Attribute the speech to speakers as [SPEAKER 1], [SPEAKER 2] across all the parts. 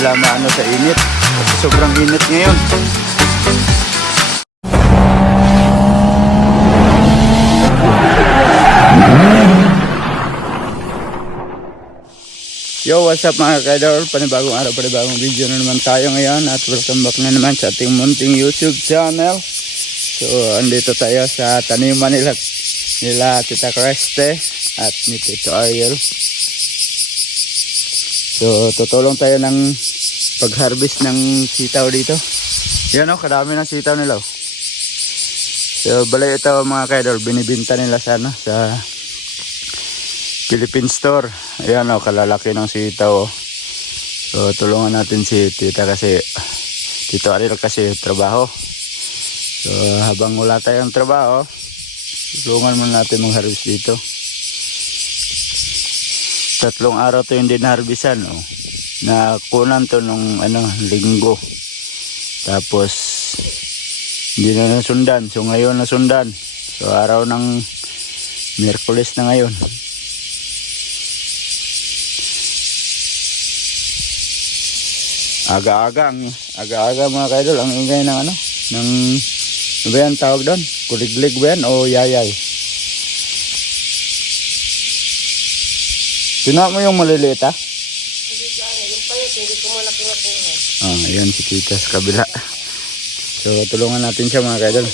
[SPEAKER 1] sila maano sa init. Sobrang init ngayon. Yo, what's up mga kaidol? Panibagong araw, panibagong video na naman tayo ngayon at welcome back na naman sa ating munting YouTube channel. So, andito tayo sa taniman nila, nila Tita Creste at ni Tito Ariel. So, tutulong tayo ng pag-harvest ng sitaw dito. Yan o, kadami ng sitaw nila. oh. So, balay ito mga kaidol, binibinta nila sa, ano, sa Philippine Store. Ayan o, kalalaki ng sitaw. oh. So, tulungan natin si tita kasi, tito Ariel kasi trabaho. So, habang wala tayong trabaho, tulungan muna natin mag-harvest dito. Tatlong araw to yung dinharvestan, oh. Na kunan to nung ano, linggo. Tapos, hindi na nasundan. So, ngayon nasundan. So, araw ng Miyerkules na ngayon. Aga-aga, ang aga-aga mga kaidol, ang ingay ng ano, ng, ano ba yan tawag doon? Kuliglig ba yan o yayay? Tuna mo yung maliliit ha?
[SPEAKER 2] Hindi gano'n. Yung payat, hindi ko muna kinukuha.
[SPEAKER 1] Ah, ayan si tita sa kabila. So, tulungan natin siya mga kaidol.
[SPEAKER 2] Na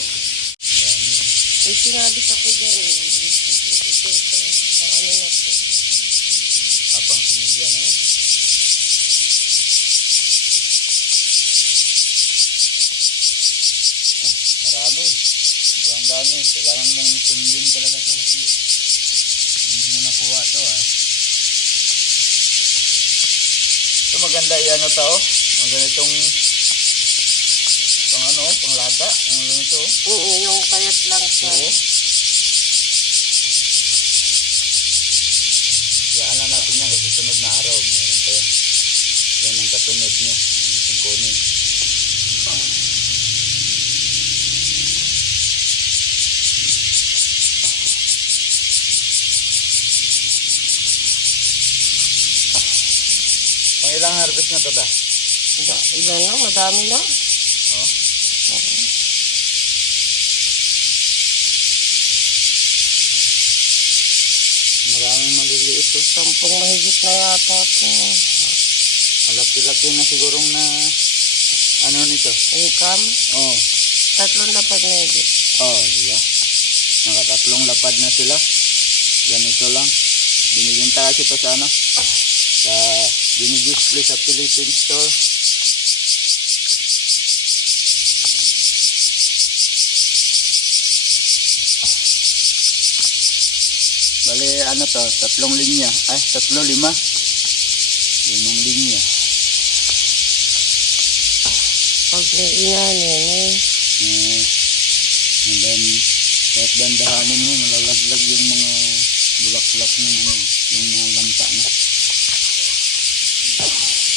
[SPEAKER 1] na maganda yan to oh. Maganda itong pang ano, pang laga. Ang ganito.
[SPEAKER 2] Oo, yung payat lang siya.
[SPEAKER 1] Oo. Yaan na natin yan kasi sunod na araw. Meron pa yan. Yan ang kasunod niya. Ang isang kunin. Pang ilang harvest na to da?
[SPEAKER 2] Ilan na, madami na.
[SPEAKER 1] Oh. Maraming maliliit to.
[SPEAKER 2] Sampung mahigit na yata ito.
[SPEAKER 1] Malaki-laki na sigurong na ano nito.
[SPEAKER 2] Income,
[SPEAKER 1] Oh,
[SPEAKER 2] tatlong lapad na higit.
[SPEAKER 1] oh, di ba? Nakatatlong lapad na sila. Ganito lang. Binibenta kasi ito sa ano? Sa dinidisplay sa Philippine Store. Bali, ano to? Tatlong linya. Ay, tatlo, lima. Limang linya.
[SPEAKER 2] Pag may inanin, eh.
[SPEAKER 1] Eh, and then, kahit dandahanin mo, malalaglag yung mga bulaklak ng ano, yung mga lamta na.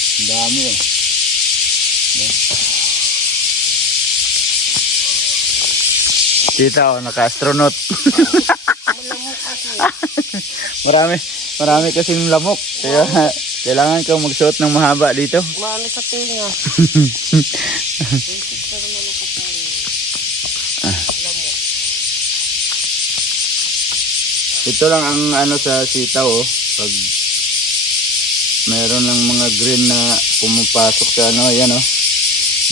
[SPEAKER 1] Ang dami eh. Kita oh, naka-astronaut.
[SPEAKER 2] Kasi.
[SPEAKER 1] marami, marami kasing lamok. Kaya, kailangan kang magsuot ng mahaba dito.
[SPEAKER 2] Maano sa tinga.
[SPEAKER 1] Ito lang ang ano sa sitaw oh. Pag meron ng mga green na pumapasok sa ano, yan oh.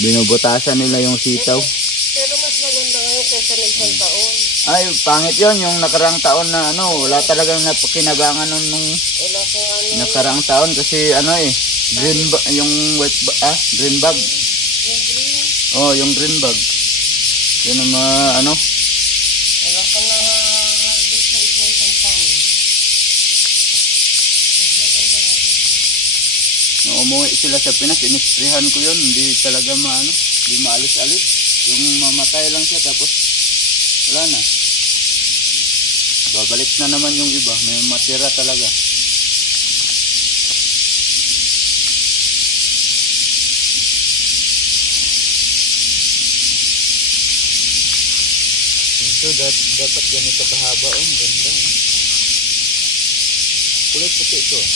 [SPEAKER 1] Binubutasan nila yung sitaw.
[SPEAKER 2] Pero mas maganda ngayon kaysa na isang taon.
[SPEAKER 1] Ay, pangit yon yung nakarang taon na ano, wala talagang napakinabangan nung, nung
[SPEAKER 2] ano.
[SPEAKER 1] nakarang taon kasi ano eh, green ba, yung white ba, ah, green bag. Oh, yung green bag. Yun ang mga ano, nung umuwi sila sa Pinas, inisprehan ko yun, hindi talaga maano, hindi maalis-alis. Yung mamatay lang siya tapos wala na babalik na naman yung iba. May matira talaga. Ito dapat ganito kahaba oh. Ganda oh. kulay puti ito ah.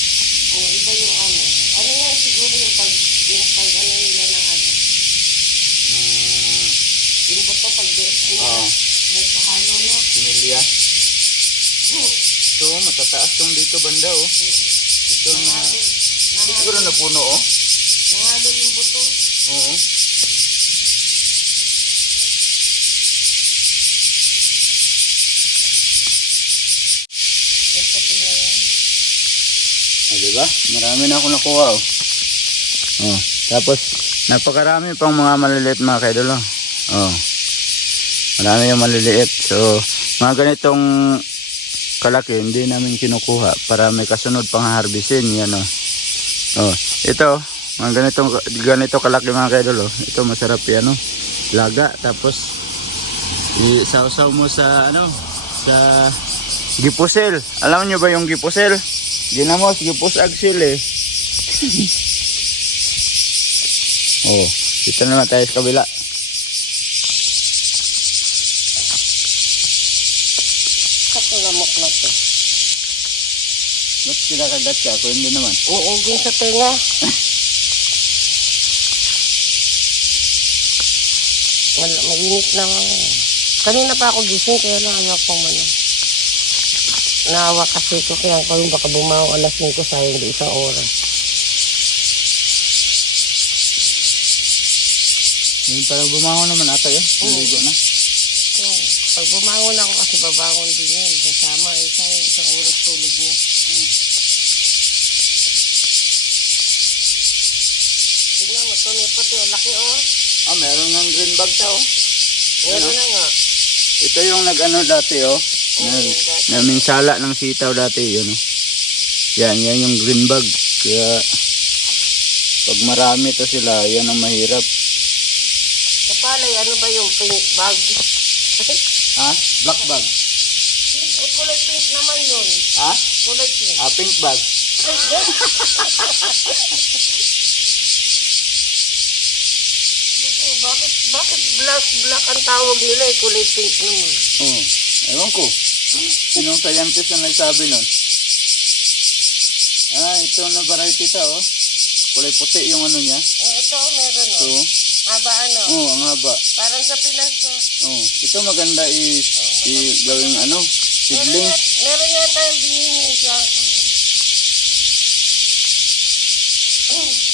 [SPEAKER 2] oh iba yung ano. Ano yan siguro yung pag
[SPEAKER 1] yung
[SPEAKER 2] pag ano nila ng ano?
[SPEAKER 1] Uh,
[SPEAKER 2] yung buto pag ah. ano, oh. nagkahalo no
[SPEAKER 1] similya ito, matataas yung dito banda, oh. Ito na... Siguro na puno, oh.
[SPEAKER 2] nahalo yung buto.
[SPEAKER 1] Oo. Ah, di ba? Marami na ako nakuha, oh. Oh. Tapos, napakarami pang mga maliliit mga kaidol, oh. Oh. Marami yung maliliit. So, mga ganitong kalaki, hindi namin kinukuha para may kasunod pang harbisin. Yan, oh. Oh. Ito, mga ganitong, ganito kalaki mga kaidol, oh. Ito masarap yan, oh. Laga. Tapos, isawsaw mo sa, ano, sa gipusel. Alam nyo ba yung gipusel? Ginamos, gipusag sila eh. oh, dito naman tayo sa kabila.
[SPEAKER 2] Sakto lamok na to.
[SPEAKER 1] Ba't kinakagat ka? Ako hindi naman.
[SPEAKER 2] Uugin sa tenga. Wala, mainit na nga. Kanina pa ako gising, kaya lang ayaw pang mano. Naawa kasi ko, kaya ko yung baka bumaw alas 5, sayang di isang oras.
[SPEAKER 1] Yung parang bumangon naman ata yun.
[SPEAKER 2] Oo.
[SPEAKER 1] Naligo na.
[SPEAKER 2] Kaya, pag bumangon ako kasi babangon din yun. Kasama, eh, sayang isang oras tulog niya. Tingnan mo, to, may puti, oh, laki oh.
[SPEAKER 1] Ah, meron ng green bag ta oh.
[SPEAKER 2] Meron na nga.
[SPEAKER 1] Ito yung nag-ano dati oh.
[SPEAKER 2] Dati.
[SPEAKER 1] naminsala ng sitaw dati yun oh. Yan, yan yung green bag. Kaya, pag marami to sila, yan ang mahirap.
[SPEAKER 2] Kapalay, ano ba yung pink bag?
[SPEAKER 1] Ha? Black bag.
[SPEAKER 2] Pink, eh, kulay pink naman yun.
[SPEAKER 1] Ha?
[SPEAKER 2] Kulay pink.
[SPEAKER 1] Ah, pink bag.
[SPEAKER 2] Oo, bakit, black, black ang tawag nila eh, kulay pink naman.
[SPEAKER 1] Oo. Ewan ko. Sinong scientist na nagsabi nun? Ah, ito na variety ta, oh. Kulay puti yung ano niya.
[SPEAKER 2] Eh, ito, meron
[SPEAKER 1] Ito.
[SPEAKER 2] oh. Haba ano,
[SPEAKER 1] Oo, ang haba.
[SPEAKER 2] parang sa Pinas oh.
[SPEAKER 1] Oo. Ito maganda i, i gawing ano,
[SPEAKER 2] Meron,
[SPEAKER 1] seedling.
[SPEAKER 2] yat, meron yata yung binini sa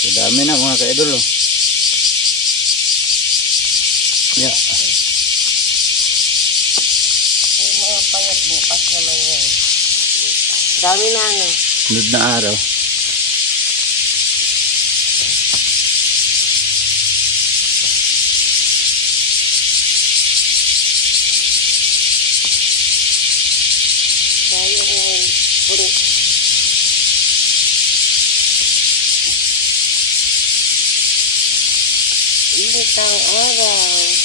[SPEAKER 2] akin.
[SPEAKER 1] Kadami na mga kaidol, oh. Yeah.
[SPEAKER 2] Yung mga payat bukas naman yan. Dami na ano.
[SPEAKER 1] Sunod na araw.
[SPEAKER 2] Tayo ngayon. Puro. Init ang araw.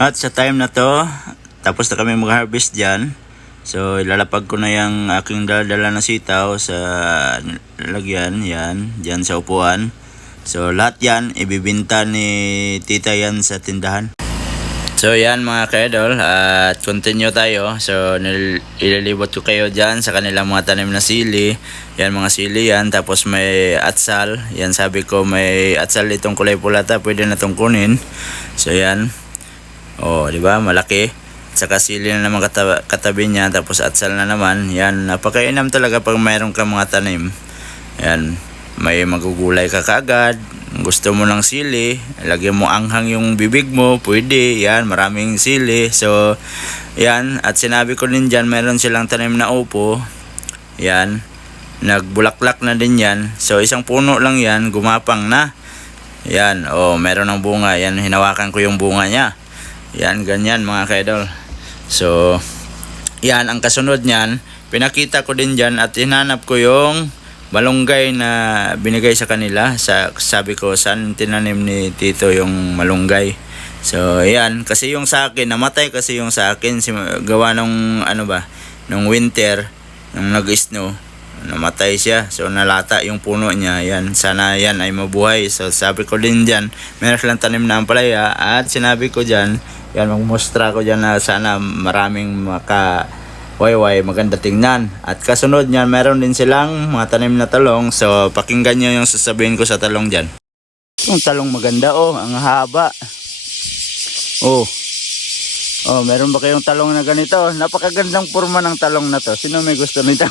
[SPEAKER 1] At sa time na to, tapos na kami mag-harvest dyan. So, ilalapag ko na yung aking dala na sitaw sa lagyan. Yan, dyan sa upuan. So, lahat yan, ibibinta ni tita yan sa tindahan. So yan mga kaidol at continue tayo. So ilalibot ko kayo dyan sa kanilang mga tanim na sili. Yan mga sili yan. Tapos may atsal. Yan sabi ko may atsal itong kulay pulata. Pwede na itong kunin. So yan. Oh, di ba? Malaki. At saka na naman katabi, katabi niya. Tapos atsal na naman. Yan. Napakainam talaga pag mayroon ka mga tanim. Yan. May magugulay ka kaagad. Gusto mo ng sili, lagyan mo anghang yung bibig mo, pwede. Yan, maraming sili. So, yan. At sinabi ko din dyan, meron silang tanim na upo. Yan. Nagbulaklak na din yan. So, isang puno lang yan, gumapang na. Yan. Oh, meron ng bunga. Yan, hinawakan ko yung bunga niya. Yan, ganyan mga kaidol. So, yan, ang kasunod niyan, pinakita ko din dyan at hinanap ko yung malunggay na binigay sa kanila. Sa, sabi ko, saan tinanim ni Tito yung malunggay? So, yan. Kasi yung sa akin, namatay kasi yung sa akin. Si, gawa nung, ano ba, nung winter, nung nag-snow, namatay siya. So, nalata yung puno niya. Yan. Sana yan ay mabuhay. So, sabi ko din dyan, meron silang tanim na ampalaya. At sinabi ko dyan, yan, magmustra ko dyan na sana maraming maka wayway, maganda tingnan. At kasunod niyan, meron din silang mga tanim na talong. So, pakinggan nyo yung sasabihin ko sa talong dyan. Yung talong maganda, oh. Ang haba. Oh. Oh, meron ba kayong talong na ganito? Napakagandang forma ng talong na to. Sino may gusto nito?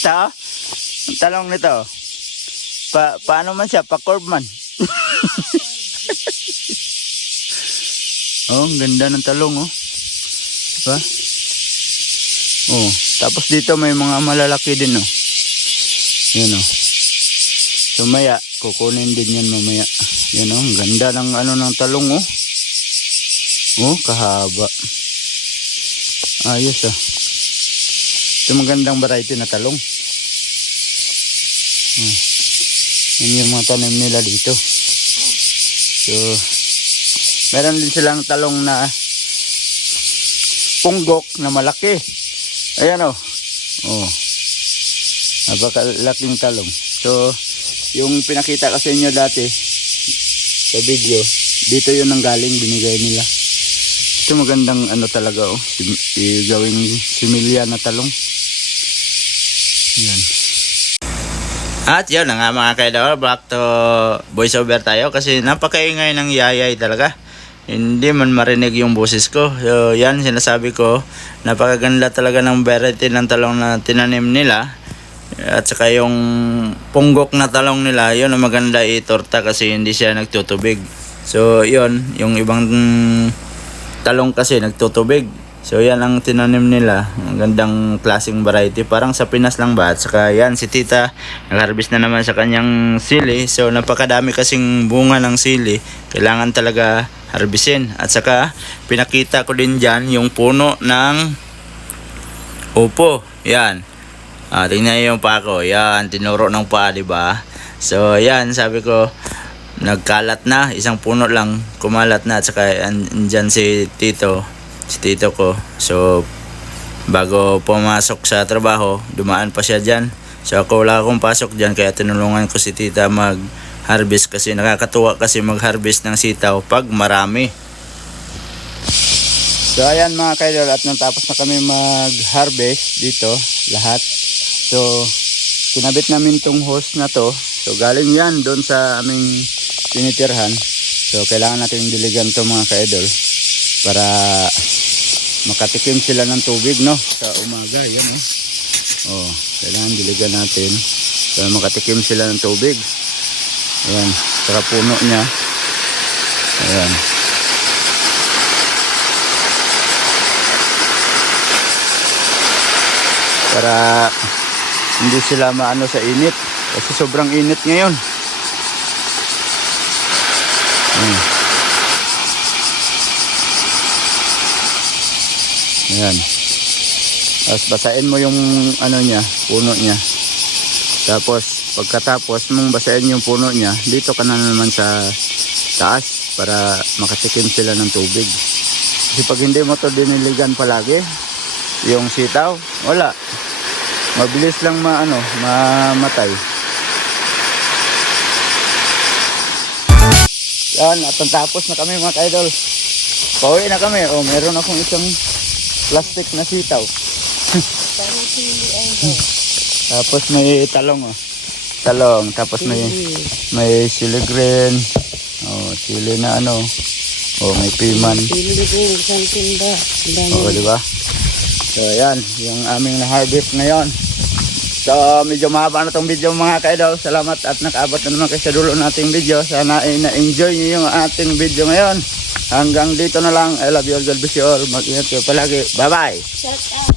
[SPEAKER 1] Ito? Ang talong nito. Pa paano man siya? Pa-curve man. Oh, ang ganda ng talong, oh. Diba? Oh, tapos dito may mga malalaki din, oh. Yan, oh. So, maya, kukunin din yan mamaya. Yan, oh, ang ganda ng ano ng talong, oh. Oh, kahaba. Ayos, ah. Ito magandang variety na talong. Oh. Yan yung mga tanim nila dito. So, Meron din silang talong na punggok na malaki. Ayan o. Oh. Napakalaking talong. So, yung pinakita ko sa inyo dati sa video, dito yun ang galing binigay nila. Ito magandang ano talaga oh. Sim- i- gawing similya na talong. Yan. At yun na nga mga kaidol, back to voiceover tayo kasi napakaingay ng yayay talaga hindi man marinig yung boses ko. So, yan, sinasabi ko, napakaganda talaga ng variety ng talong na tinanim nila. At saka yung punggok na talong nila, yun ang maganda itorta kasi hindi siya nagtutubig. So, yun, yung ibang talong kasi nagtutubig. So, yan ang tinanim nila. Ang gandang klaseng variety. Parang sa Pinas lang ba? At saka yan, si tita, nag-harvest na naman sa kanyang sili. So, napakadami kasing bunga ng sili. Kailangan talaga harbisin. At saka, pinakita ko din dyan yung puno ng upo. Yan. Ah, tingnan niyo yung pa ko. Yan, tinuro ng pa, di ba? So, yan, sabi ko, nagkalat na. Isang puno lang, kumalat na. At saka, andyan si Tito, si Tito ko. So, bago pumasok sa trabaho, dumaan pa siya dyan. So, ako wala akong pasok dyan, kaya tinulungan ko si Tita mag harvest kasi nakakatuwa kasi mag-harvest ng sitaw pag marami. So ayan mga kaidol at nung tapos na kami mag-harvest dito lahat. So kinabit namin tong hose na to. So galing yan doon sa aming tinitirhan. So kailangan natin diligan to mga kaidol para makatikim sila ng tubig no sa umaga yan oh. Oh, kailangan diligan natin para makatikim sila ng tubig. Ayan, saka puno niya. Ayan. Para hindi sila maano sa init. Kasi sobrang init ngayon. Ayan. Ayan. Tapos basain mo yung ano niya, puno niya. Tapos, pagkatapos mong basahin yung puno niya, dito ka na naman sa taas para makatikim sila ng tubig. Kasi pag hindi mo to diniligan palagi, yung sitaw, wala. Mabilis lang maano, mamatay. Yan, at ang tapos na kami mga idol. Pauwi na kami. O, meron akong isang plastic na sitaw. Tapos may talong oh. Talong. Tapos may may chili green. Oh, chili na ano. Oh, may piman.
[SPEAKER 2] Sili din, isang dami.
[SPEAKER 1] Oo, di ba? So, yan. Yung aming na-harvest ngayon. So, medyo mahaba na tong video mga kaidol. Salamat at nakaabot na naman kayo sa dulo nating video. Sana ay na-enjoy niyo yung ating video ngayon. Hanggang dito na lang. I love you all. God bless you all. Mag-ingat kayo palagi. Bye-bye.